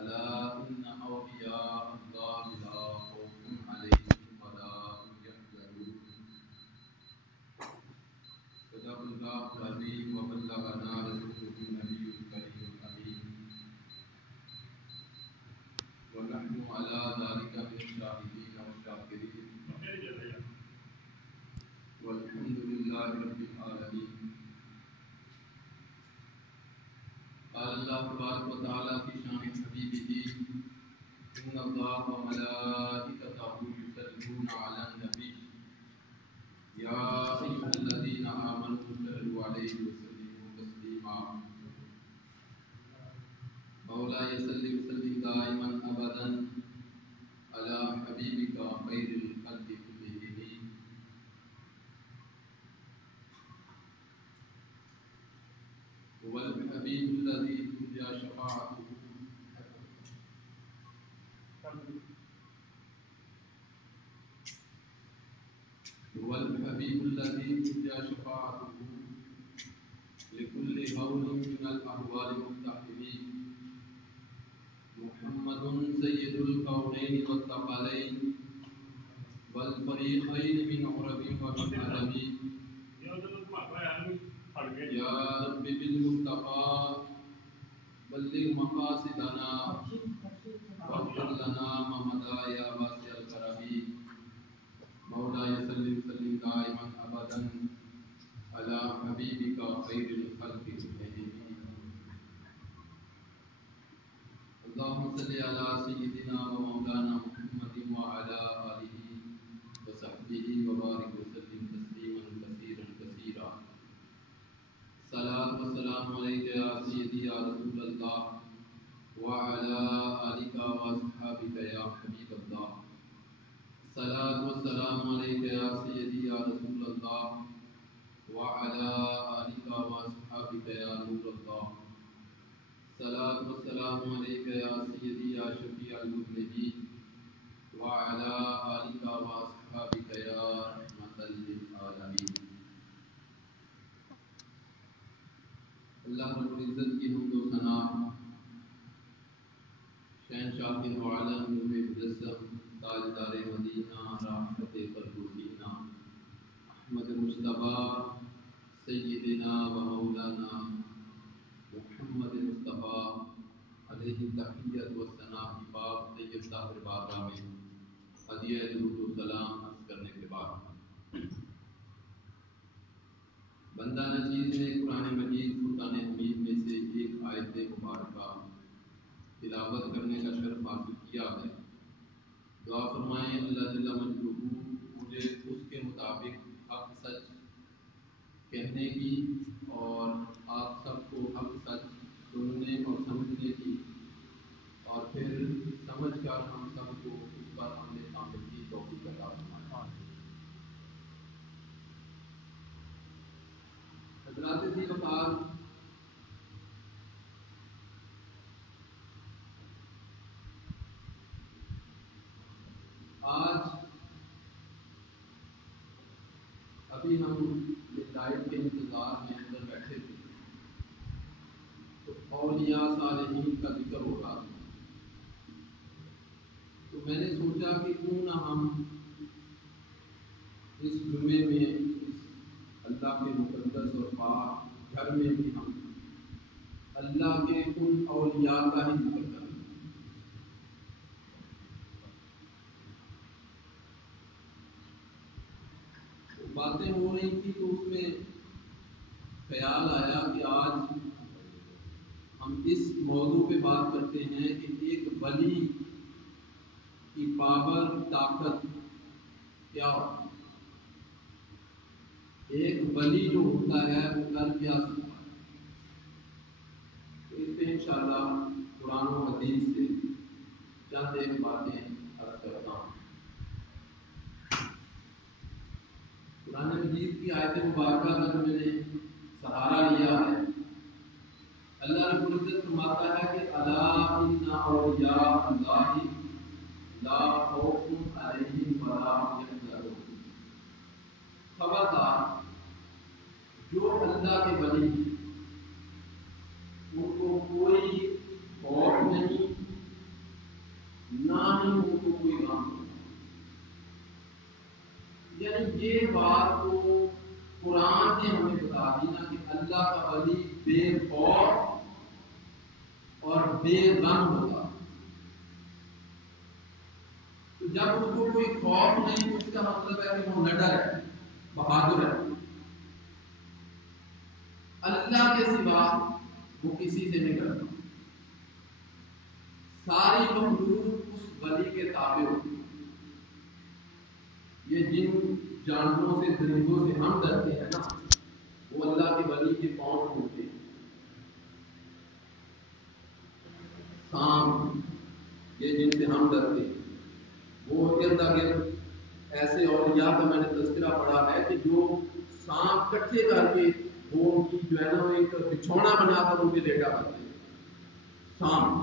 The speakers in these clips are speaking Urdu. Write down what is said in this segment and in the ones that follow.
ألا إن أولياء الله لا خوف عليهم ولا هم يحزنون صدق الله العظيم وبلغنا رسوله النبي الكريم الأمين ونحن على ذلك من الشاهدين والشاكرين والحمد لله رب العالمين. قال الله تبارك وتعالى في شان حبيبه إن الله وملائكته يصلون على النبي يا أيها الذين آمنوا صلوا عليه وسلموا تسليما. مولاي صل وسلم دائما أبدا على حبيبك خير الخلق كلهم هو الحبيب الذي ترجى شفاعته هو الحبيب الذي ترجى شفاعته لكل هول من الأهوال مقتحمين محمد سيد الكونين والثقلين والفريقين من عرب ومن عجم يا رب بالمصطفى بلغ مقاصدنا واغفر لنا ما مضى يا واسع الكرم مولاي صل وسلم دائما ابدا على حبيبك خير الخلق كلهم. اللهم صل على سيدنا ومولانا محمد وعلى آله وصحبه وبارك وسلم تسليما كثيرا كثيرا. صلاة والسلام عليك يا سيدي يا رسول الله وعلى آلك وأصحابك يا حبيب الله. صلاة والسلام عليك يا سيدي يا رسول الله وعلى آلك وأصحابك يا نور الله. صلاة والسلام عليك يا سيدي يا شفيع المذنبين وعلى آلك وأصحابك يا رحمة للعالمين. اللہ رب العزت کی حمد و ثنا، شہنشاہ دو عالم نور مجسم تاجدار مدینہ رحمت قلوبینا احمد مصطفیٰ سیدنا و مولانا محمد مصطفیٰ علیہ تحیت و ثنا کی پاک طیب طاہر بارگاہ میں ہدیہ درود و سلام عرض کرنے کے بعد بندہ نچیز نے قرآن مجید فرقان حمید میں سے ایک آیت مبارکہ تلاوت کرنے کا شرف حاصل کیا ہے. دعا فرمائیں اللہ جل مجدہ مجھے اس کے مطابق حق سچ کہنے کی اور آپ سب کو حق سچ سننے اور سمجھنے کی اور پھر سمجھ کر ہم سب کو اس پر عمل عمل کی توفیق عطا فرمائیں. حضرات ذی وقار، آج ابھی ہم ہدایت کے انتظار میں اندر بیٹھے تھے تو اولیاء صالحین کا ذکر ہو رہا تھا، تو میں نے سوچا کہ کیوں نہ ہم اس جمعے میں اس اللہ کے مقدس اور پاک گھر میں بھی ہم اللہ کے ان اولیاء کا ہی ذکر کریں. باتیں ہو رہی تھی تو اس میں خیال آیا کہ آج ہم اس موضوع پہ بات کرتے ہیں کہ ایک ولی کی پاور طاقت کیا ہوتی ہے. ایک ولی جو ہوتا ہے وہ کر کیا سکتا ہے. تو اس پہ انشاءاللہ قرآن و حدیث سے چند ایک باتیں عرض کرتا ہوں. قرآن مجید کی آیت مبارکہ کا جو میں نے سہارا لیا ہے، اللہ رب العزت فرماتا ہے کہ الا ان اولیاء اللہ لا خوف علیہم ولا هم يحزنون. خبردار، جو اللہ کے ولی ان کو کوئی خوف نہیں یعنی یہ بات تو قرآن نے ہمیں بتا دی نا کہ اللہ کا ولی بے خوف اور بے غم ہوگا. تو جب اس کو کوئی خوف نہیں تو اس کا مطلب ہے کہ وہ نڈر ہے، بہادر ہے. اللہ کے سوا وہ کسی سے نہیں کرتا. ساری مخلوق اس ولی کے تابع ہوتی. یہ جن جانوروں سے درندوں سے ہم ڈرتے ہیں نا، وہ اللہ کے ولی کے پاؤں ٹوٹتے ہیں. سانپ یہ جن سے ہم ڈرتے ہیں وہ ارد گرد ایسے اولیاء کا میں نے تذکرہ پڑھا ہے کہ جو سانپ کٹھے کر کے وہ ان کی جو ہے نا ایک بچھونا بنا کر ان کے لیٹا کرتے ہیں. سانپ،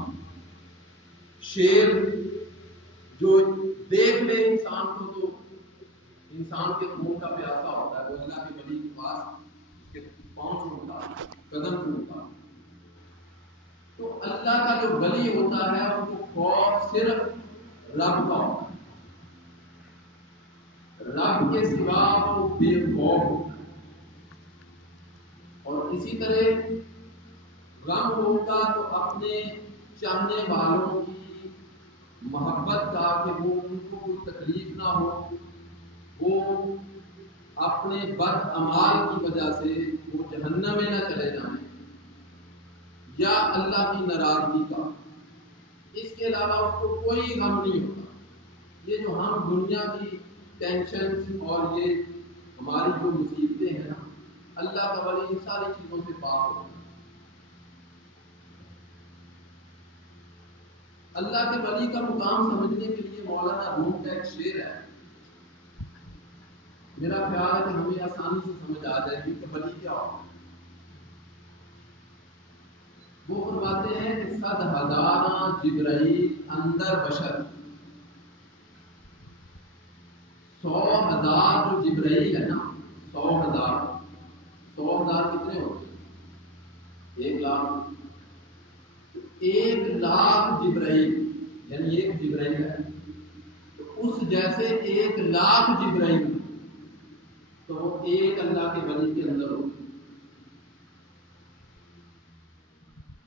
شیر جو دیکھ لے انسان کو تو انسان کے خون کا پیاسا ہوتا ہے، وہ اللہ کے ولی کے پاس اس کے پاؤں چھوڑتا، قدم چھوڑتا. تو اللہ کا جو ولی ہوتا ہے اس کو خوف صرف رب کا ہوتا ہے. رب کے سوا وہ بے خوف ہوتا ہے. اور اسی طرح غم ہوگا تو اپنے چاہنے والوں کی محبت کا کہ وہ ان کو کوئی تکلیف نہ ہو، وہ اپنے بد اعمال کی وجہ سے وہ جہنم میں نہ چلے جائیں، یا اللہ کی ناراضگی کا. اس کے علاوہ اس کو کوئی غم نہیں ہوتا. یہ جو ہم دنیا کی ٹینشن اور یہ ہماری جو مصیبتیں ہیں نا، اللہ کا ولی ان ساری چیزوں سے پاک ہوتا ہے. اللہ کے ولی کا مقام سمجھنے کے لیے مولانا روم کا ایک شعر ہے، میرا خیال ہے کہ ہمیں آسانی سے سمجھ آ جائے گی کہ ولی کیا ہوتا ہے. وہ فرماتے ہیں کہ 100,000 جبرائیل اندر بشر، 100,000 جو جبرائیل ہے نا، 100,000 کتنے ہوتے ہیں؟ 1,00,000. 1,00,000 جبرائیل یعنی ایک جبرائیل ہے تو اس جیسے 1,00,000 جبرائیل تو وہ ایک اللہ کے ولی کے اندر ہوتے.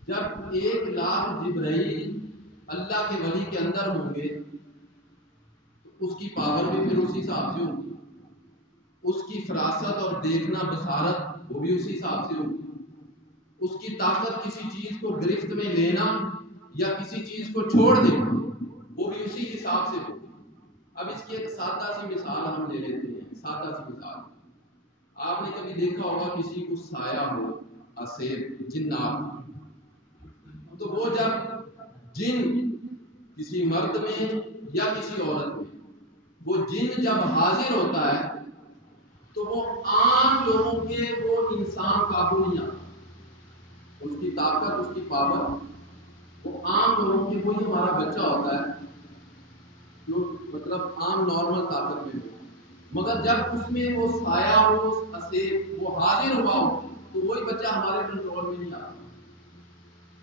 جب 1,00,000 جبرائیل اللہ کے ولی کے اندر ہوں گے تو اس کی پاور بھی پھر اسی حساب سے ہوگی، اس کی فراست اور دیکھنا بصارت وہ بھی اسی حساب سے ہوگی، اس کی طاقت کسی چیز کو گرفت میں لینا یا کسی چیز کو چھوڑ دینا وہ بھی اسی حساب سے ہوگی. اب اس کی ایک سادہ سی مثال ہم لے لیتے ہیں. سادہ سی مثال، آپ نے کبھی دیکھا ہوگا کسی کو سایہ ہو، اسیب، جنات، تو وہ جب جن کسی مرد میں یا کسی عورت میں وہ جن جب حاضر ہوتا ہے تو وہ عام لوگوں کے وہ انسان قابو نہیں آتا. اس کی طاقت، اس کی پاور وہ عام لوگوں کے وہی ہمارا بچہ ہوتا ہے جو مطلب عام نارمل طاقت میں ہو، مگر جب اس میں وہ سایہ ہو، اسیب وہ حاضر ہوا ہو تو وہی بچہ ہمارے کنٹرول میں نہیں آتا.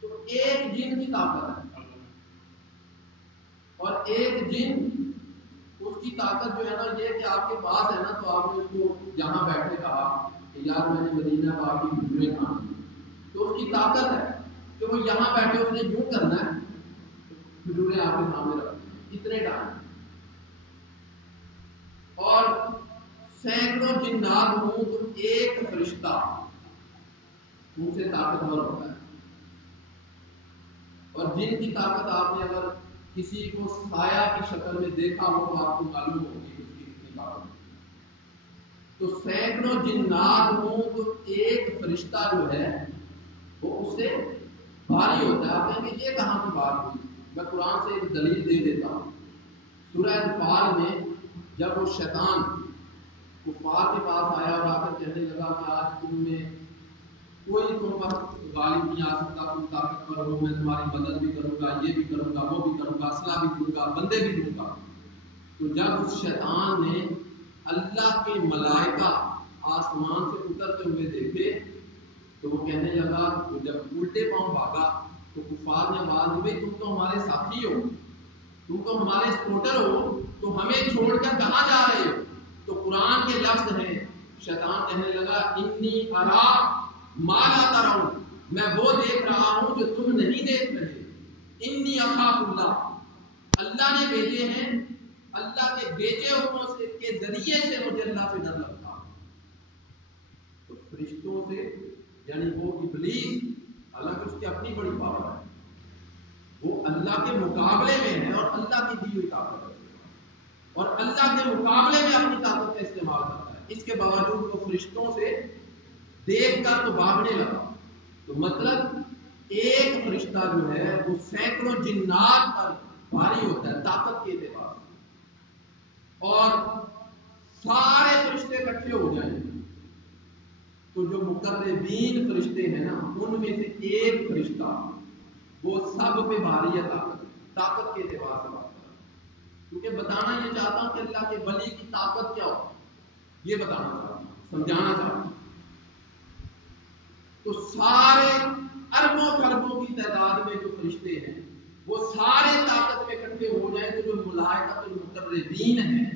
تو ایک جن کی طاقت ہے اور ایک جن اس کی طاقت جو ہے نا یہ کہ آپ کے پاس ہے نا تو آپ نے اس کو یہاں بیٹھے کہا کہ یار میں نے مدینہ پاک کی کھجوریں کھانی، تو اس کی طاقت ہے کہ وہ یہاں بیٹھے اس نے یوں کرنا ہے، کھجوریں آپ کے سامنے رکھتے ہیں اتنے ٹائم. اور سینکڑوں جنات ہوں تو ایک فرشتہ ان سے طاقتور ہوتا ہے. اور جن کی طاقت آپ نے اگر کسی کو سایہ کی شکل میں دیکھا ہو تو آپ کو معلوم ہوگی کہ اس کی کتنی طاقت ہے. تو سینکڑوں جنات ہوں تو ایک فرشتہ جو ہے وہ اس سے بھاری ہوتا ہے. آپ کہیں گے یہ کہاں کی بات ہوئی؟ میں قرآن سے ایک دلیل دے دیتا ہوں. سورہ انفال میں جب وہ شیطان کفار کے پاس آیا اور آ کر کہنے لگا کہ آج تم میں کوئی تم پر غالب نہیں آ سکتا، تم طاقتور ہو، میں تمہاری مدد بھی کروں گا، یہ بھی کروں گا، وہ بھی کروں گا، اسلحہ بھی دوں گا، بندے بھی دوں گا. تو جب اس شیطان نے اللہ کے ملائکہ آسمان سے اترتے ہوئے دیکھے تو وہ کہنے لگا، وہ جب الٹے پاؤں بھاگا تو کفار نے آواز دی بھائی تم تو ہمارے ساتھی ہو، تم تو ہمارے سپورٹر ہو، تو ہمیں چھوڑ کر کہاں جا رہے ہو؟ تو قرآن شیطان کہنے لگا انی ارا ما لا ترون، میں وہ دیکھ رہا ہوں جو تم نہیں دیکھ رہے، انی اخاف اللہ، اللہ نے بھیجے ہیں، اللہ کے بھیجے ہوں سے کے ذریعے سے مجھے اللہ سے ڈر لگتا ہے۔ تو فرشتوں سے یعنی وہ ابلیس، حالانکہ اس کی اپنی بڑی پاور ہے، وہ اللہ کے مقابلے میں ہے اور اللہ کی دی ہوئی طاقت ہے اور اللہ کے مقابلے میں اپنی طاقت کا استعمال کرتا ہے، اس کے باوجود وہ فرشتوں سے دیکھ کر تو بھاگنے لگا۔ تو مطلب ایک فرشتہ جو ہے وہ سینکڑوں جنات پر بھاری ہوتا ہے طاقت کے اعتبار سے، اور سارے فرشتے اکٹھے ہو جائیں تو جو مقربین فرشتے ہیں نا ان میں سے ایک فرشتہ وہ سب پہ بھاری ہے طاقت کے اعتبار سے بات کر، کیونکہ بتانا یہ چاہتا ہوں کہ اللہ کے ولی کی طاقت کیا ہو، یہ بتانا چاہتا ہوں، سمجھانا چاہتا ہوں۔ تو سارے اربوں خربوں کی تعداد میں جو فرشتے ہیں وہ سارے طاقت میں اکٹھے ہو جائیں تو جو ملائکۃ المقربین ہیں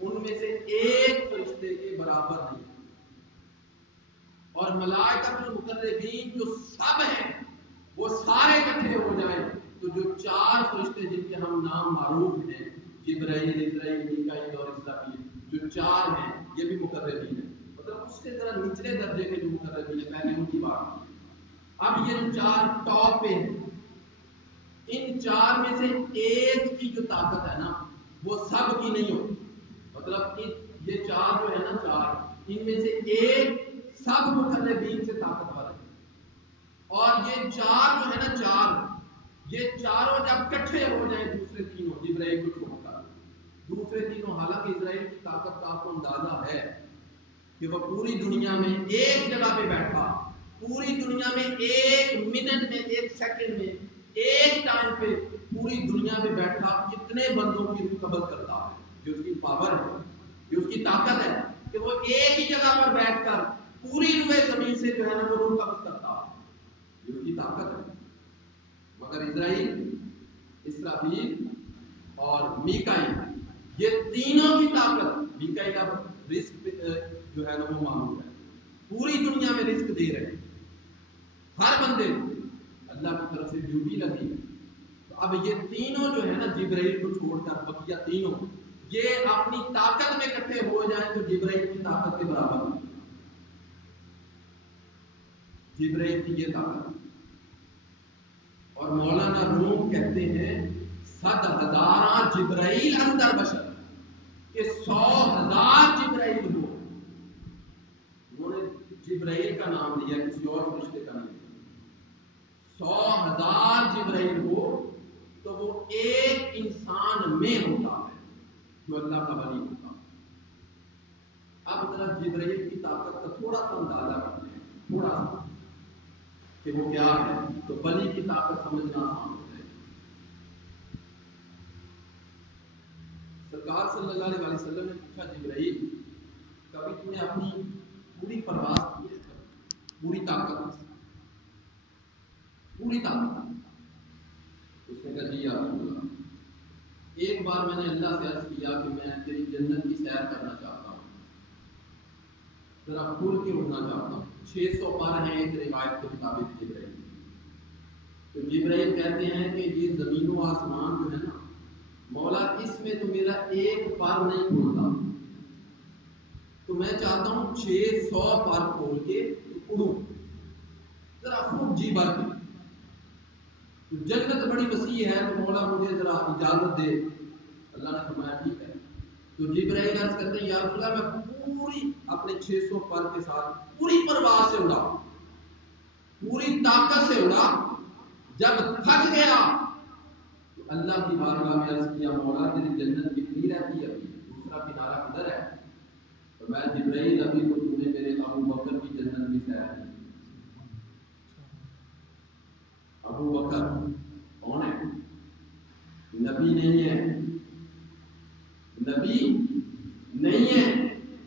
ان میں سے ایک فرشتے کے برابر نہیں، اور ملائکۃ المقربین جو سب ہیں وہ سارے اکٹھے ہو جائیں تو جو چار فرشتے جن کے ہم نام معروف ہیں، جبرائیل، اسرائیل، میکائیل اور اسرافیل، جو چار ہیں یہ بھی مقربین ہیں، مطلب اس سے ذرا نچلے درجے کے جو مقربین ہیں پہلے ان کی بات۔ اب یہ چار ٹاپ پہ ہیں، ان چار میں سے ایک کی جو طاقت ہے نا وہ سب کی نہیں ہوتی، مطلب یہ چار جو ہے نا چار، ان میں سے ایک سب مقربین سے طاقتور ہے، اور یہ چار جو ہے نا چار، یہ چاروں جب کٹھے ہو جائیں دوسرے تینوں جبرائیل کو چھوڑ کر، دوسرے تینوں، حالانکہ اسرائیل کی طاقت کا آپ کو اندازہ ہے کہ وہ پوری دنیا میں ایک جگہ پہ بیٹھا، پوری دنیا میں ایک منٹ میں، ایک سیکنڈ میں، ایک ٹائم پہ پوری دنیا میں بیٹھا کتنے بندوں کی روح قبض کرتا ہے، جو اس کی پاور ہے، جو اس کی طاقت ہے کہ وہ ایک ہی جگہ پر بیٹھ کر پوری روح زمین سے جو ہے نا وہ روح قبض کرتا ہے، جو اس کی طاقت ہے۔ مگر اسرائیل، اسرافیل اور میکائیل، یہ تینوں کی طاقت، میکائیل اب رزق جو ہے نا وہ معمول ہے، پوری دنیا میں رزق دے رہے ہیں ہر بندے کو، اللہ کی طرف سے ڈیوٹی لگی۔ تو اب یہ تینوں جو ہے نا جبرائیل کو چھوڑ کر بقیہ تینوں یہ اپنی طاقت میں اکٹھے ہو جائیں تو جبرائیل کی طاقت کے برابر ہے، جبرائیل کی یہ طاقت۔ اور مولانا روم کہتے ہیں 100,000 جبرائیل اندر بشر، کہ 100,000 جبرائیل ہو، انہوں نے جبرائیل کا نام لیا کسی اور فرشتے کا نہیں، 100,000 جبرائیل ہو تو وہ ایک انسان میں ہوتا ہے جو اللہ کا ولی ہوتا ہے۔ اب ذرا جبرائیل کی طاقت کا تھوڑا سا اندازہ کرتے ہیں، تھوڑا سا کہ وہ کیا ہے، تو ولی کی طاقت سمجھنا آسان ہوتا ہے۔ سرکار صلی اللہ علیہ وسلم نے پوچھا جبرائیل کبھی تم نے اپنی پوری پرواز کی ہے، پوری طاقت، پوری طاقت؟ اس نے کہا جی یا رسول اللہ، ایک بار میں نے اللہ سے عرض کیا کہ میں تیری جنت کی سیر کرنا چاہتا ہوں، ذرا کھل کے اڑنا چاہتا ہوں، 600 پر ہیں ایک روایت کے مطابق جبرائیل۔ تو جبرائیل کہتے ہیں کہ یہ زمین و آسمان جو ہے نا مولا، اس میں تو میرا ایک پر نہیں کھلتا، تو میں چاہتا ہوں 600 پر کھول کے اڑوں، ذرا خوب جی بھر کے، تو جنت بڑی وسیع ہے تو مولا مجھے ذرا اجازت دے۔ اللہ نے فرمایا ٹھیک ہے۔ تو جبرائیل عرض کرتے ہیں یا رسول اللہ میں پوری اپنے 600 پر کے ساتھ پوری پرواز سے اڑا، پوری طاقت سے اڑا، جب تھک گیا تو اللہ کی بارگاہ میں عرض کیا مولا تیری جنت کتنی رہتی ہے، ابھی دوسرا کنارہ کدھر ہے؟ تو میں جبرائیل ابھی تو تم نے میرے ابو بکر کی جنت بھی سیر کی۔ ابو بکر کون ہے؟ نبی نہیں ہے، نبی نہیں ہے،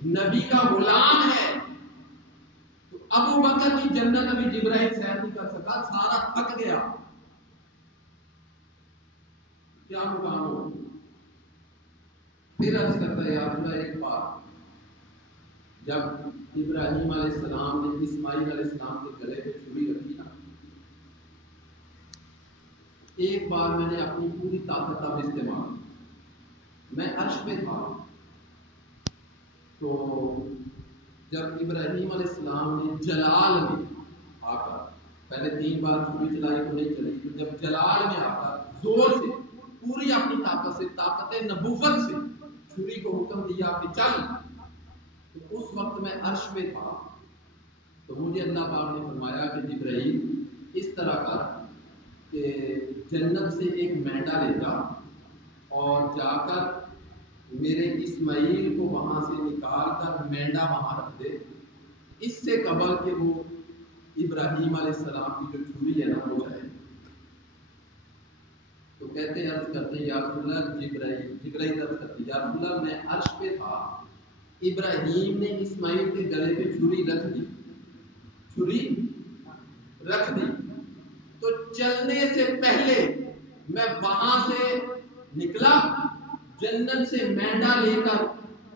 نبی کا غلام ہے، تو ابو بکر کی جنت ابھی جبرائیل سیر نہیں کر سکا، سارا تھک گیا، کیا مقام ہو؟ پھر عرض کرتا ہے یا اللہ ایک بات، جب ابراہیم علیہ السلام نے اسماعیل علیہ السلام کے گلے پہ چھری رکھی نا، ایک بار میں نے اپنی پوری طاقت اب استعمال کی، میں عرش پہ تھا، تو جب ابراہیم علیہ السلام نے جلال میں آ کر، پہلے 3 بار چھری چلائی تو نہیں چلی، تو جب جلال میں آ کر زور سے پوری اپنی طاقت سے، طاقت نبوت سے چھری کو حکم دیا کہ چل، تو اس وقت میں عرش پہ تھا، تو مجھے اللہ پاک نے فرمایا کہ جبرائیل اس طرح کر کہ جنت سے ایک مینڈا لے جا اور جا کر میرے اسماعیل کو وہاں سے نکال کر مینڈا وہاں رکھ دے، اس سے قبل کہ وہ ابراہیم علیہ السلام کی جو چھری ہے نا وہ جائے۔ تو کہتے ہیں، عرض کرتے ہیں یا رسول اللہ، جبرائیل عرض کرتے ہیں یا رسول اللہ میں عرش پہ تھا، ابراہیم نے اسماعیل کے گلے پہ چھری رکھ دی، چھری رکھ دی، تو چلنے سے پہلے میں وہاں سے نکلا، جنت سے مینڈا لے کر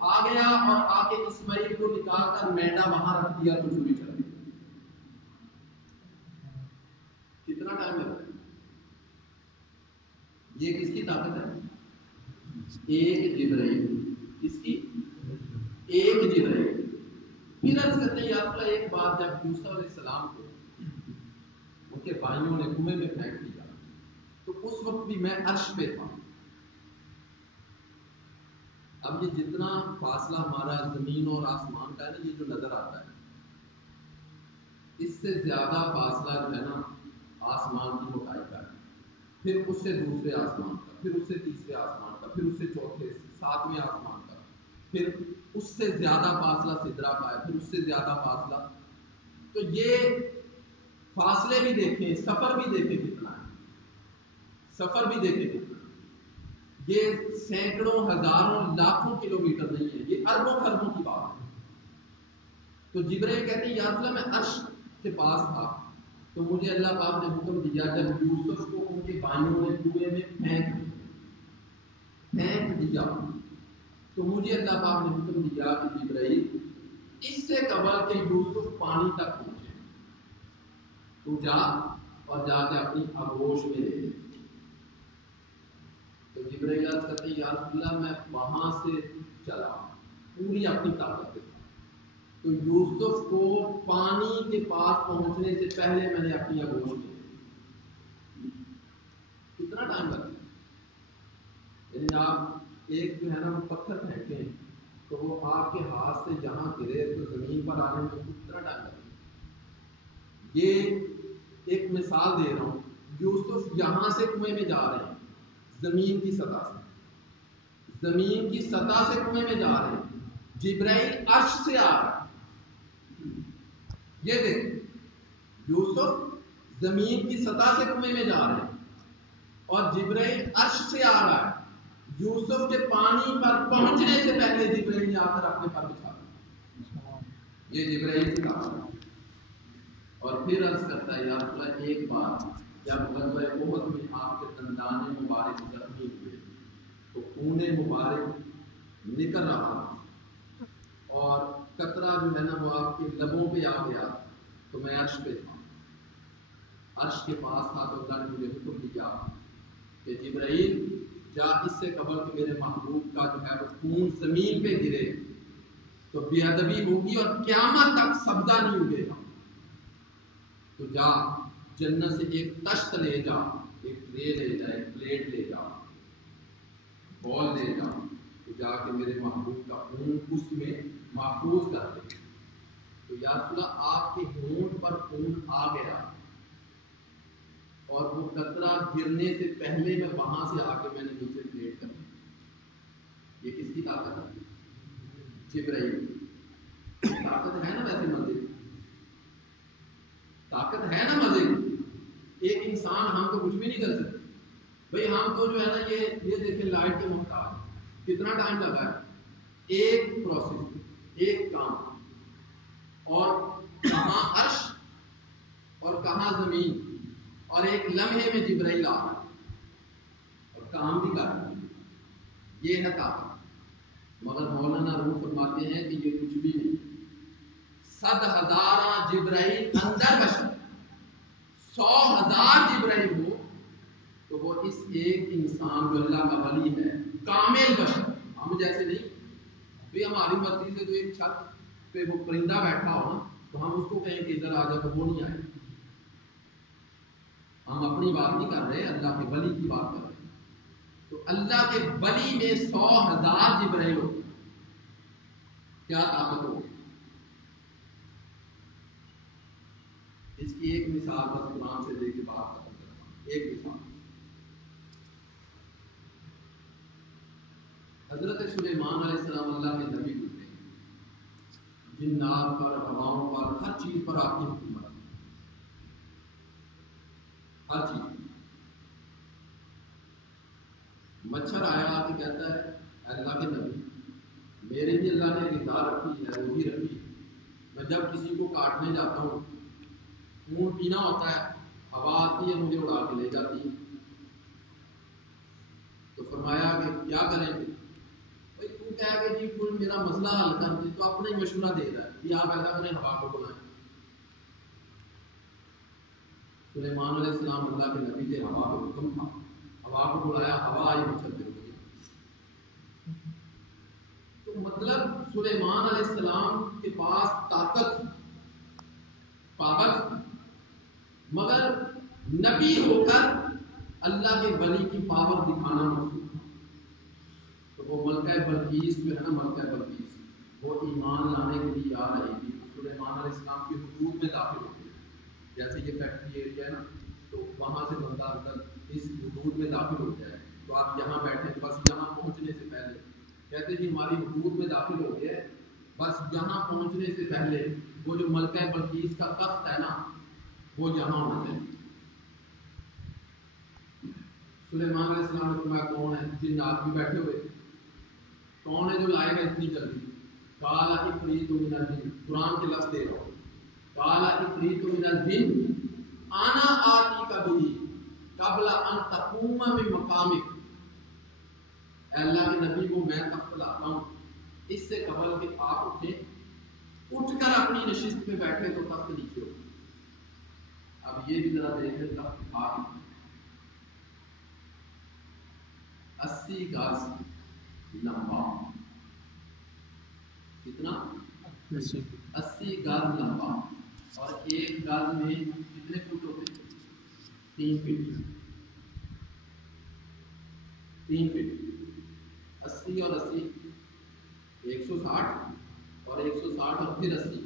آ گیا اور آ کے اسماعیل کو نکال کر مینڈا وہاں رکھ دیا تو چھری چل گئی۔ کتنا ٹائم لگتا ہے؟ یہ کس کی طاقت ہے؟ ایک جبرائیل، کس کی؟ ایک جبرائیل۔ پھر عرض کرتے ہیں یا رسول اللہ، ایک بار جب یوسف علیہ السلام کو ان کے بھائیوں نے کنویں میں پھینک دیا تو اس وقت بھی میں عرش پہ تھا۔ اب یہ جتنا فاصلہ ہمارا زمین اور آسمان کا ہے نا، یہ جو نظر آتا ہے، اس سے زیادہ فاصلہ جو ہے نا آسمان کی موٹائی کا ہے، پھر اس سے دوسرے آسمان کا، پھر اس سے تیسرے آسمان کا، پھر اس سے چوتھے 7ویں آسمان کا، پھر اس سے زیادہ فاصلہ سدرا کا ہے، پھر اس سے زیادہ فاصلہ۔ تو یہ فاصلے بھی دیکھیں، سفر بھی دیکھیں کتنا ہے، سفر بھی دیکھیں کتنا ہے۔ یہ سینکڑوں، ہزاروں، لاکھوں کلومیٹر نہیں ہے، یہ اربوں خربوں کی بات ہے۔ تو جبرائیل کہتے ہیں یا رسول اللہ میں عرش کے پاس تھا، تو مجھے اللہ پاک نے حکم دیا جب یوسف کو ان کے بھائیوں نے کنویں میں پھینک دیا تو مجھے اللہ پاک نے حکم دیا کہ جبرائیل اس سے قبل کہ یوسف پانی تک پہنچے تو جا اور جا کے اپنی آغوش میں لے لے۔ تو جبرائیل عرض کرتے ہیں یا رسول اللہ میں وہاں سے چلا پوری اپنی طاقت کے ساتھ، تو یوسف کو پانی کے پاس پہنچنے سے پہلے میں نے اپنی آغوش میں لے لی۔ کتنا ٹائم لگتا ہے؟ یعنی آپ ایک جو ہے نا وہ پتھر پھینکیں تو وہ آپ کے ہاتھ سے جہاں گرے تو زمین پر آنے میں کتنا ٹائم لگتا ہے؟ یہ ایک مثال دے رہا ہوں، یوسف یہاں سے کنویں میں جا رہے ہیں، زمین کی سطح سے، زمین کی سطح سے کنویں میں جا رہے ہیں، جبرائیل عرش سے آ رہا ہے۔ یہ دیکھ، یوسف زمین کی سطح سے کنویں میں جا رہے ہیں اور جبرائیل عرش سے آ رہا ہے، یوسف کے پانی پر پہنچنے سے پہلے جبرائیل نے آ کر اپنے پر بچھا دیا۔ یہ جبرائیل کی طاقت ہے۔ اور پھر عرض کرتا ہے یا رسول اللہ ایک بار جب غزوہ احد میں آپ کے دندان مبارک زخمی ہوئے تو خون مبارک نکل رہا اور قطرہ جو ہے نا وہ آپ کے لبوں پہ آ گیا، تو میں عرش پہ تھا، عرش کے پاس تھا، تو اللہ نے مجھے حکم دیا کہ جبرائیل جا اس سے قبل کہ میرے محبوب کا جو ہے وہ خون زمین پہ گرے تو بے ادبی ہوگی اور قیامت تک سبزہ نہیں اگے گا، تو جا جنت سے ایک تشت لے جا، ایک ٹرے لے جا، ایک پلیٹ لے جا، بول لے جا، تو جا کے میرے محبوب کا خون اس میں محفوظ کر دے۔ تو یا رسول اللہ آپ کے ہونٹ پر خون آ گیا اور وہ قطرہ گرنے سے پہلے میں وہاں سے آ کے میں نے نیچے پلیٹ کر دی۔ یہ کس کی طاقت ہے؟ جبرائیل کی طاقت ہے نا، ویسے مزے کی طاقت ہے نا، مزے کی۔ ایک انسان ہم تو کچھ بھی نہیں کر سکتے بھائی، ہم تو جو ہے نا یہ دیکھیں لائٹ کے محتاج، کتنا ٹائم لگا ہے ایک پروسیس، ایک کام، اور کہاں عرش اور کہاں زمین، اور ایک لمحے میں جبرائیل آ رہا ہے اور کام بھی کر رہا ہے۔ یہ ہے طاقت۔ مگر مولانا روح فرماتے ہیں کہ یہ کچھ بھی نہیں، 100,000 جبرائیل اندر بشر 100,000 جبرائیل ہو تو وہ اس ایک انسان جو اللہ کا ولی ہے کامل بشر ہم جیسے نہیں بھی ہماری مرضی سے تو ایک چھت پہ وہ پرندہ بیٹھا ہو نا تو ہم اس کو کہیں کہ ادھر آ جائے تو وہ نہیں آئے. ہم اپنی بات نہیں کر رہے اللہ کے ولی کی بات کر رہے ہیں. تو اللہ کے ولی میں 100,000 جبرائیل ہو کیا طاقت ہو. اس کی ایک مثال بس قرآن سے دے کے بات ختم کرتا ہوں. ایک مثال حضرت سلیمان علیہ السلام اللہ کے نبی ہوتے ہیں. جنات پر ہواؤں پر ہر چیز پر آپ کی حکومت ہے. ہر چیز مچھر آیا آ کے کہتا ہے اللہ کے نبی میرے بھی اللہ نے غذا رکھی ہے روزی رکھی ہے. میں جب کسی کو کاٹنے جاتا ہوں خون پینا ہوتا ہے ہوا آتی ہے مجھے اڑا کے لے جاتی ہے. تو فرمایا کہ کیا کریں گے بھائی تو کہہ کہ جی کوئی میرا مسئلہ حل کر دے تو اپنا ہی مشورہ دے رہا ہے کہ آپ ایسا کریں ہوا کو بلائیں. سلیمان علیہ السلام اللہ کے نبی تھے. ہوا کو حکم تھا ہوا کو بلایا ہوا آئی مچھر پہ ہو گیا. تو مطلب سلیمان علیہ السلام کے پاس طاقت پاور مگر نبی ہو کر اللہ کے ولی کی پاور دکھانا مقصود تھا. تو وہ ملکہ بلقیس جو ہے نا ملکہ بلقیس وہ ایمان لانے کے لیے آ رہی تھی. سلیمان علیہ السلام کی حدود میں داخل ہوتی ہے. جیسے یہ فیکٹری ایریا ہے نا تو وہاں سے بندہ اندر اس حدود میں داخل ہو جائے تو آپ یہاں بیٹھے بس یہاں پہنچنے سے پہلے کہتے جی ہماری حدود میں داخل ہو گیا بس یہاں پہنچنے سے پہلے وہ جو ملکہ بلقیس کا تخت ہے نا وہ یہاں ہونا چاہیے. سلیمان علیہ السلام نے فرمایا کون ہے. جنات بھی بیٹھے ہوئے کون ہے جو لائے گا اتنی جلدی. قال عفریت من الجن قرآن کے لفظ دے رہا ہوں. قال عفریت من الجن انا آتیک بہ قبل ان تقوم من مقامک. اے اللہ کے نبی کو میں تخت لاتا ہوں اس سے قبل کہ آپ اٹھیں اٹھ کر اپنی نشست پہ بیٹھے تو تخت نیچے ہو. اب یہ بھی ذرا دیکھیں تخت تھا 80 گز لمبا. کتنا 80 گز لمبا اور ایک گز میں کتنے فٹ ہوتے ہیں 3 فٹ 3 فٹ 80 اور 80 160 اور 160 اور پھر 80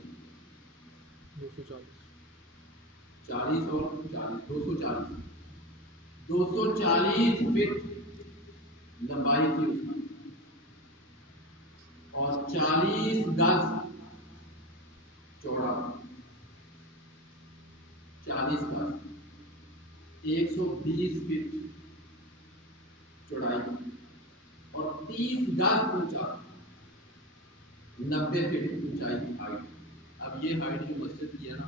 40 اور 40 240 فٹ لمبائی تھی اس کی اور 40 گز چوڑا 40 گز 120 فٹ چوڑائی اور 30 گز اونچا 90 فٹ اونچائی کی ہائٹ. اب یہ ہائٹ جو مسجد کی ہے نا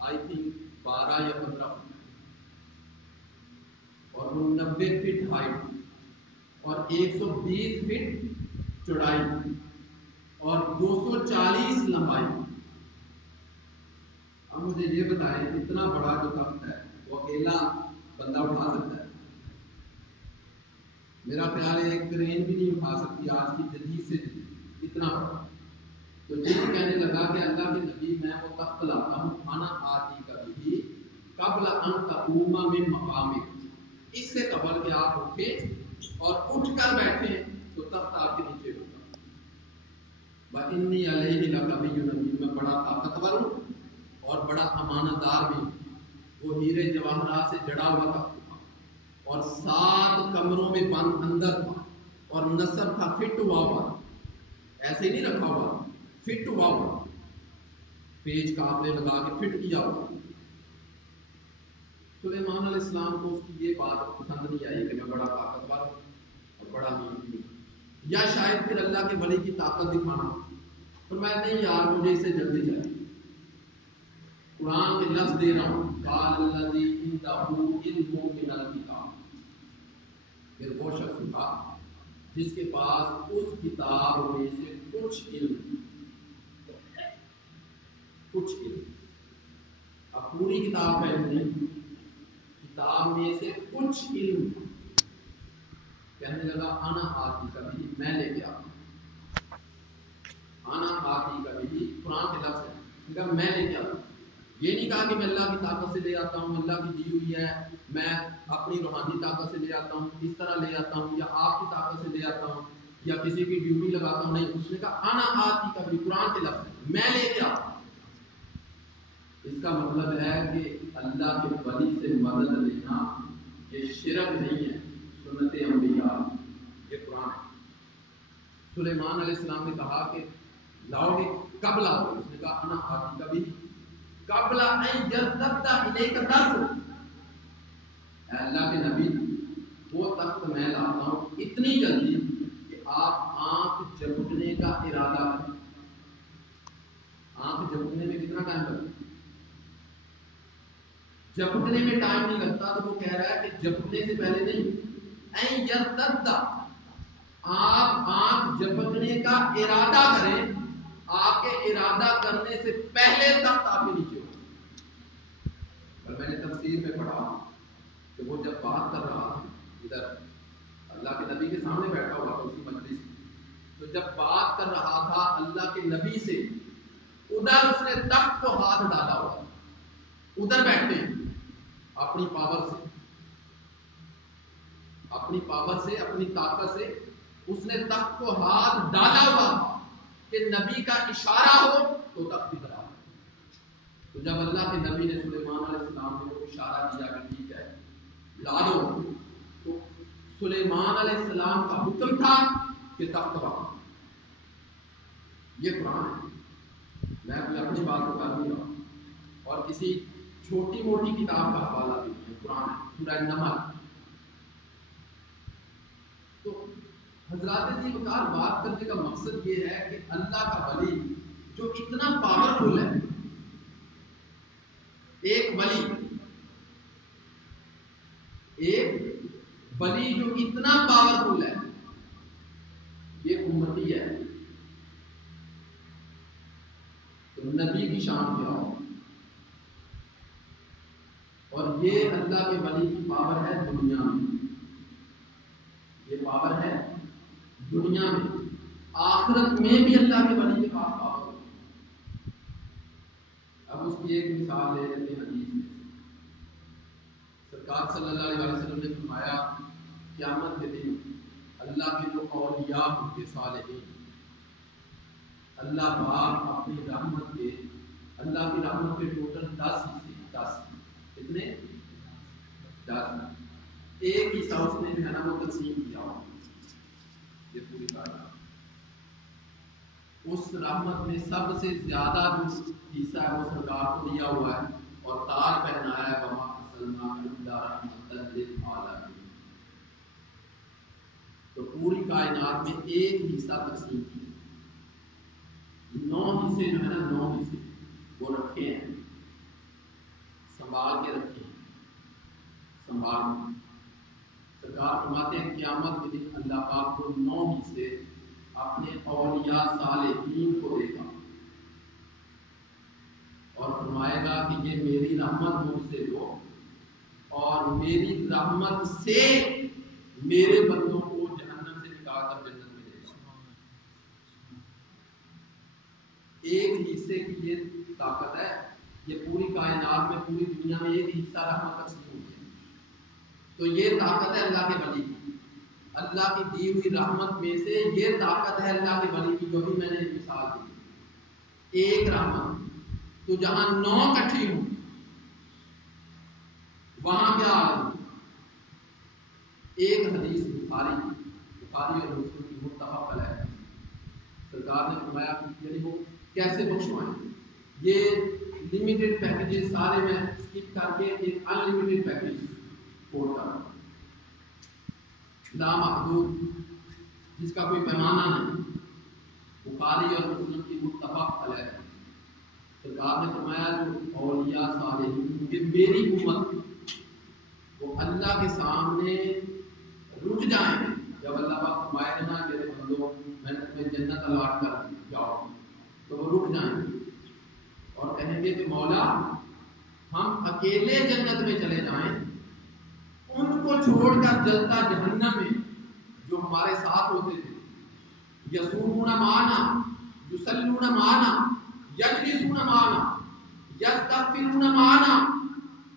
آئی تھنک 12 یا 15 فٹ اور وہ 90 فٹ ہائٹ اور 120 فٹ چوڑائی اور 240 لمبائی. اب مجھے یہ بتائیں اتنا بڑا جو تخت ہے وہ اکیلا بندہ اٹھا سکتا ہے. میرا خیال ہے ایک کرین بھی نہیں اٹھا سکتی آج کی جدید سے جدید اتنا بڑا. تو جن کہنے لگا کہ اللہ کے نبی میں وہ تخت لاتا ہوں انا آتی کا بھی قبل ان تقوم من مقامک اس سے قبل کہ آپ اٹھیں اور اٹھ کر بیٹھیں تو تخت آپ کے نیچے ہوگا. وَإِنِّي عَلَيْهِ لَقَوِيٌّ أَمِينٌ میں بڑا طاقتور ہوں اور بڑا امانت دار بھی ہوں. وہ ہیرے جواہرات سے جڑا ہوا تخت تھا اور 7 کمروں میں بند اندر تھا اور نصب تھا فٹ ہوا ہوا ایسے ہی نہیں رکھا ہوا فٹ ہوا ہوا پیج کاپڑے لگا کے فٹ کیا ہوا. سلیمان علیہ السلام کو اس کی یہ بات پسند نہیں آئی کہ میں بڑا طاقتور اور بڑا نیک ہوں یا شاید پھر اللہ کے ولی کی طاقت دکھانا. پر میں نہیں یار مجھے اسے جلدی چاہیے. قرآن کے لفظ دے رہا ہوں قال الذی عنده علم من الکتاب پھر وہ شخص تھا جس کے پاس اس کتاب میں سے کچھ علم کچھ علم. اب پوری کتاب کا علم نہیں، کتاب میں سے کچھ علم. کہنے لگا انا آتی کا بھی میں لے کے آتا ہوں. انا آتی کا بھی قرآن کے لفظ ہے، کہا میں لے کے آتا ہوں. یہ نہیں کہا کہ میں اللہ کی طاقت سے لے آتا ہوں، اللہ کی دی ہوئی ہے، میں اپنی روحانی طاقت سے لے آتا ہوں، اس طرح لے آتا ہوں، یا آپ کی طاقت سے لے آتا ہوں، یا کسی کی ڈیوٹی لگاتا ہوں. نہیں، اس نے کہا انا آتی کا بھی قرآن کے لفظ ہے، میں لے کے آتا ہوں. اس کا مطلب ہے کہ اللہ کے ولی سے مدد لینا یہ شرک نہیں ہے، سنت انبیاء. یہ قرآن ہے. سلیمان علیہ السلام نے کہا کہ لاؤ گے، کب لاؤ گے؟ اس نے کہا انا آتی کا بھی قبل ان یرتد الیک طرفک. اے اللہ کے نبی، وہ تخت میں لاتا ہوں اتنی جلدی کہ آپ آنکھ جھپکنے کا ارادہ کریں. آنکھ جھپکنے میں کتنا ٹائم لگتا ہے؟ جھپکنے میں ٹائم نہیں لگتا. تو وہ کہہ رہا ہے کہ جھپکنے سے پہلے نہیں، این یرتد، آپ آنکھ جھپکنے کا ارادہ کریں، آپ کے ارادہ کرنے سے پہلے تک آپ کے نیچے ہو. اور میں نے تفسیر میں پڑھا کہ وہ جب بات کر رہا تھا، ادھر اللہ کے نبی کے سامنے بیٹھا ہوا تھا اسی مجلس میں، تو جب بات کر رہا تھا اللہ کے نبی سے، ادھر اس نے تخت کو ہاتھ ڈالا ہوا، ادھر بیٹھتے ہیں. اپنی پاور سے، اپنی پاور سے، اپنی طاقت سے اس نے تخت کو ہاتھ ڈالا ہوا تھا کہ نبی کا اشارہ ہو تو تخت ادھر آ. تو جب اللہ کے نبی نے سلیمان علیہ السلام کو اشارہ کیا کہ ٹھیک ہے لا دو، تو سلیمان علیہ السلام کا حکم تھا کہ تخت وہاں. یہ قرآن ہے. میں کوئی اپنی بات کو کر نہیں رہا اور کسی چھوٹی موٹی کتاب کا حوالہ بھی نہیں. قرآن ہے، سورہ نمل. تو حضرات جی وقار بات کرنے کا مقصد یہ ہے کہ اللہ کا ولی جو اتنا پاورفل ہے، ایک ولی جو اتنا پاورفل ہے، یہ امتی ہے. تو نبی کی شان کیا ہو، اور یہ اللہ کے ولی کی پاور ہے دنیا میں. یہ پاور ہے دنیا میں. آخرت میں بھی اللہ کے ولی کے پاس پاور ہو. اب اس کی ایک مثال لے لیتے ہیں حدیث میں. سرکار صلی اللہ علیہ وسلم نے فرمایا قیامت کے دن اللہ کے جو اولیاء ہوتے صالحین، اللہ پاک اپنی رحمت کے، اللہ کی رحمت کے ٹوٹل 10 حصے، 10 کتنے؟ 10. ایک حصہ اس نے جو ہے نا وہ تقسیم کیا ہوا. یہ پوری کائنات اس رحمت میں سب سے زیادہ جو حصہ ہے وہ سرکار کو دیا ہوا ہے اور تاج پہنایا ہے وما ارسلنا الا رحمۃ للعالمین. تو پوری کائنات میں ایک حصہ تقسیم کیا، 9 حصے جو ہے نا، 9 حصے وہ رکھے ہیں، سنبھال کے رکھے ہیں، سنبھال. سرکار فرماتے ہیں قیامت کے دن اللہ پاک کو 9 حصے اپنے اولیاء صالحین کو دے گا اور فرمائے گا کہ یہ میری رحمت مجھ سے لو اور میری رحمت سے میرے بندوں کو جہنم سے نکال کر جنت میں دے گا. ایک حصے کی یہ طاقت ہے. یہ پوری کائنات میں، پوری دنیا میں ایک حصہ رحمت تقسیم ہوئی ہے. تو یہ طاقت ہے اللہ کے ولی کی. اللہ کی دی ہوئی رحمت میں سے یہ طاقت ہے اللہ کے ولی کی، جو بھی میں نے مثال دی. ایک رحمت تو جہاں 9 اکٹھی ہوں وہاں کیا عالم. ایک حدیث بخاری اور مسلم کی متفق علیہ، سرکار نے فرمایا یعنی وہ کیسے بخشوائیں. یہ لمیٹڈ پیکیجز سارے میں اسکپ کر کے ایک ان لمیٹڈ پیکیج کوٹ کر رہا ہوں، لامحدود، جس کا کوئی پیمانہ نہیں. بخاری اور مسلم کی متفق علیہ. سرکار نے فرمایا جو اولیاء صالحین کہ میری امت وہ اللہ کے سامنے رک جائیں گے. جب اللہ پاک فرمائے گا نا میرے بندو میں نے تمہیں جنت الاٹ کر دی جاؤ، تو وہ رک جائیں گے اور کہیں کہیں گے کہ مولا ہم اکیلے جنت میں چلے جائیں، ان کو چھوڑ کر جلتا جہنم میں جو ہمارے ساتھ ہوتے تھے، یصومون معنا، یصلون معنا، یجلسون معنا، یستغفرون معنا،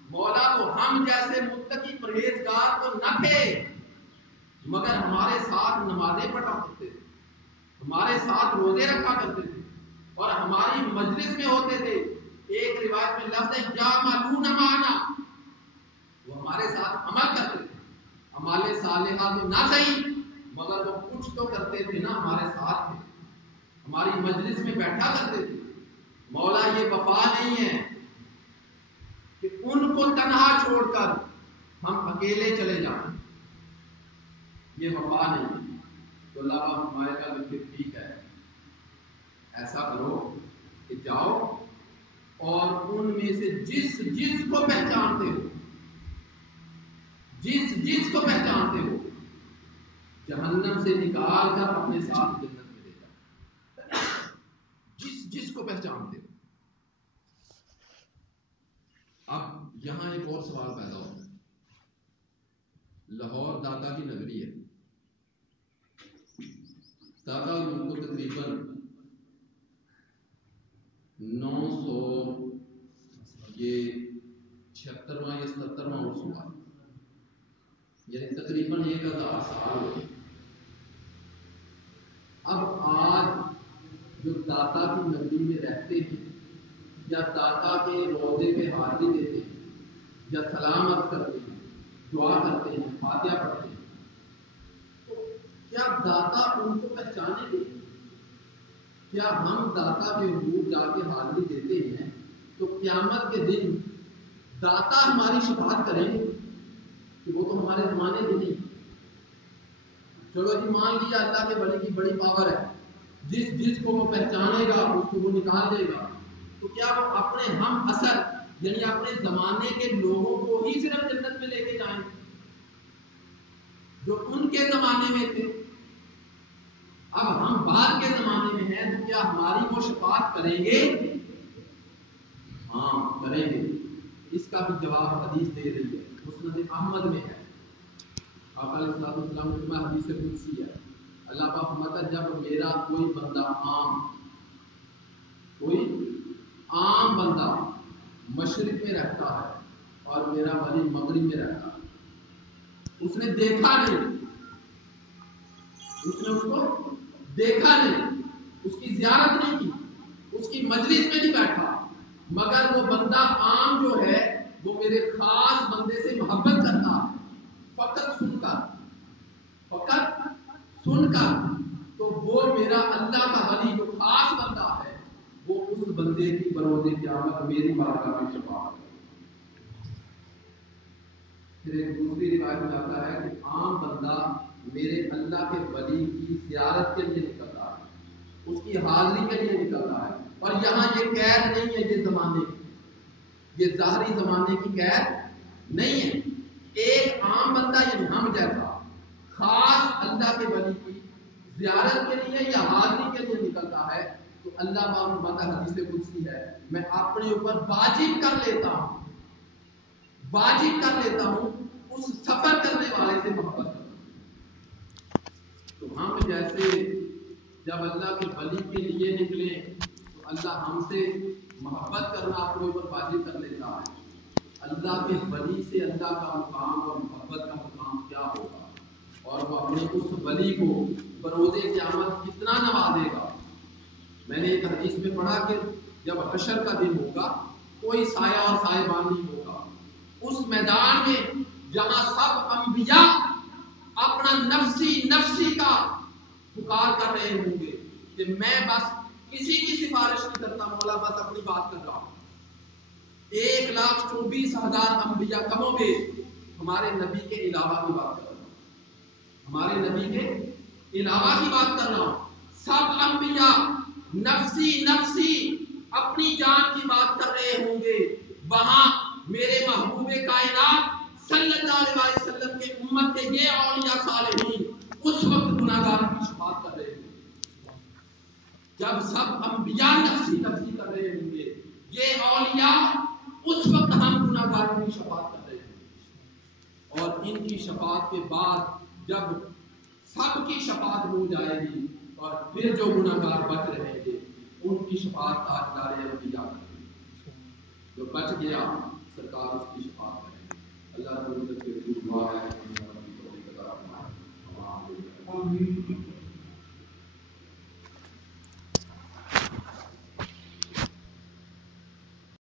مولا وہ ہم جیسے متقی پرہیزگار تو نہ تھے مگر ہمارے ساتھ نمازیں پڑھا کرتے تھے، ہمارے ساتھ روزے رکھا کرتے تھے اور ہماری مجلس میں ہوتے تھے۔ ایک روایت میں لفظ ہے یعملون معنا، وہ ہمارے ساتھ عمل کرتے تھے، اعمال صالحہ تو نہ صحیح مگر وہ کچھ تو کرتے تھے نا، ہمارے ساتھ تھے، ہماری مجلس میں بیٹھا کرتے تھے۔ مولا یہ وفا نہیں ہے کہ ان کو تنہا چھوڑ کر ہم اکیلے چلے جائیں، یہ وفا نہیں ہے۔ تو اللہ فرمائے گا کہ پھر ٹھیک ہے، ایسا کرو کہ جاؤ اور ان میں سے جس کو پہچانتے ہو، جس کو پہچانتے ہو جہنم سے نکال کر اپنے ساتھ جنت میں لے جاؤ، جس کو پہچانتے ہو۔ اب یہاں ایک اور سوال پیدا ہو، لاہور داتا کی نگری ہے، داتا ان کو تقریباً 900 یہ 76واں یا 77واں عرص ہوا، یعنی تقریباً 1000 سال ہو گئے۔ اب آج جو داتا کی نگری میں رہتے ہیں یا داتا کے روضے پہ حاضری دیتے ہیں یا سلامت کرتے ہیں، دعا کرتے ہیں، فاتحہ پڑھتے ہیں، تو کیا داتا ان کو پہچانے گے؟ کیا ہم داتا کے حضور جا کے حاضری دیتے ہیں تو قیامت کے دن داتا ہماری شفاعت کریں گے؟ کہ وہ تو ہمارے زمانے کے نہیں، چلو جی مان لیا اللہ کے ولی کی بڑی پاور ہے، جس کو وہ پہچانے گا اس کو وہ نکال دے گا، تو کیا وہ اپنے ہم اثر یعنی اپنے زمانے کے لوگوں کو ہی صرف جنت میں لے کے جائیں گے جو ان کے زمانے میں تھے؟ اب ہم بعد کے زمانے میں ہیں تو کیا ہماری وہ شفاعت کریں گے؟ ہاں کریں گے۔ اس کا بھی جواب حدیث دے رہی ہے، مسند احمد میں ہے، آپ علیہ السلام نے فرمایا، حدیث قدسی ہے، اللہ پاک فرماتا ہے جب میرا کوئی بندہ عام بندہ مشرق میں رہتا ہے اور میرا ولی مغرب میں رہتا ہے، اس نے دیکھا نہیں، اس نے اس کو دیکھا نہیں، اس کی زیارت نہیں کی، اس کی مجلس میں نہیں بیٹھا، مگر وہ بندہ عام جو ہے وہ میرے خاص بندے سے محبت کرتا ہے، فقط سن کر تو وہ میرا اللہ کا ولی جو خاص بندہ ہے وہ اس بندے کی بروز قیامت میری بارگاہ میں شفاعت کرے۔ پھر ایک دوسری روایت میں آتا ہے کہ عام بندہ میرے اللہ کے ولی کی زیارت کے لیے نکلتا ہے، اس کی حاضری کے لیے نکلتا ہے، اور یہاں یہ قید نہیں ہے، یہ زمانے کی، یہ ظاہری زمانے کی قید نہیں ہے، ایک عام بندہ یعنی ہم جیسا خاص اللہ کے ولی کی زیارت کے لیے یا حاضری کے لیے نکلتا ہے، تو اللہ پاک حدیث قدسی ہے، میں اپنے اوپر واجب کر لیتا ہوں اس سفر کرنے والے سے محبت کرنا۔ تو ہم جیسے جب اللہ کے ولی کے لیے نکلے تو اللہ ہم سے محبت کرنا اپنے اوپر واجب کر لیتا ہے، اللہ کے ولی سے اللہ کا مقام اور محبت کا مقام کیا ہوگا، اور وہ اپنے اس ولی کو بروز قیامت کتنا نوازے گا۔ میں نے ایک حدیث میں پڑھا کہ جب حشر کا دن ہوگا کوئی سایہ اور سائبان نہیں ہوگا، اس میدان میں جہاں سب انبیاء اپنا نفسی کا پکار کر رہے ہوں گے کہ میں بس کسی کی سفارش نہیں کرتا مولا، بس اپنی بات کر رہا ہوں، 1,24,000 انبیاء کم و بیش ہمارے نبی کے علاوہ کی بات کر رہا ہوں، ہمارے نبی کے علاوہ کی بات کر رہا ہوں، سب انبیاء نفسی اپنی جان کی بات کر رہے ہوں گے، وہاں میرے محبوب کائنات صلی اللہ علیہ وسلم کے امت کے یہ اولیاء صالحین اس وقت گناہگار کی شفاعت کر رہے ہوں گے، جب سب انبیاء نفسی کر رہے ہوں گے، یہ اولیاء اس وقت ہم گناہگاروں کی شفاعت کر رہے ہیں، اور ان کی شفاعت کے بعد جب سب کی شفاعت ہو جائے گی اور پھر جو گناہگار بچ رہیں گے ان کی شفاعت تاجدار انبیاء کریں گے، جو بچ گیا سرکار اس کی شفاعت کریں گے۔ اللہ رب العزت سے دعا ہے کہ ہمیں توفیق عطا فرمائے۔ آمین۔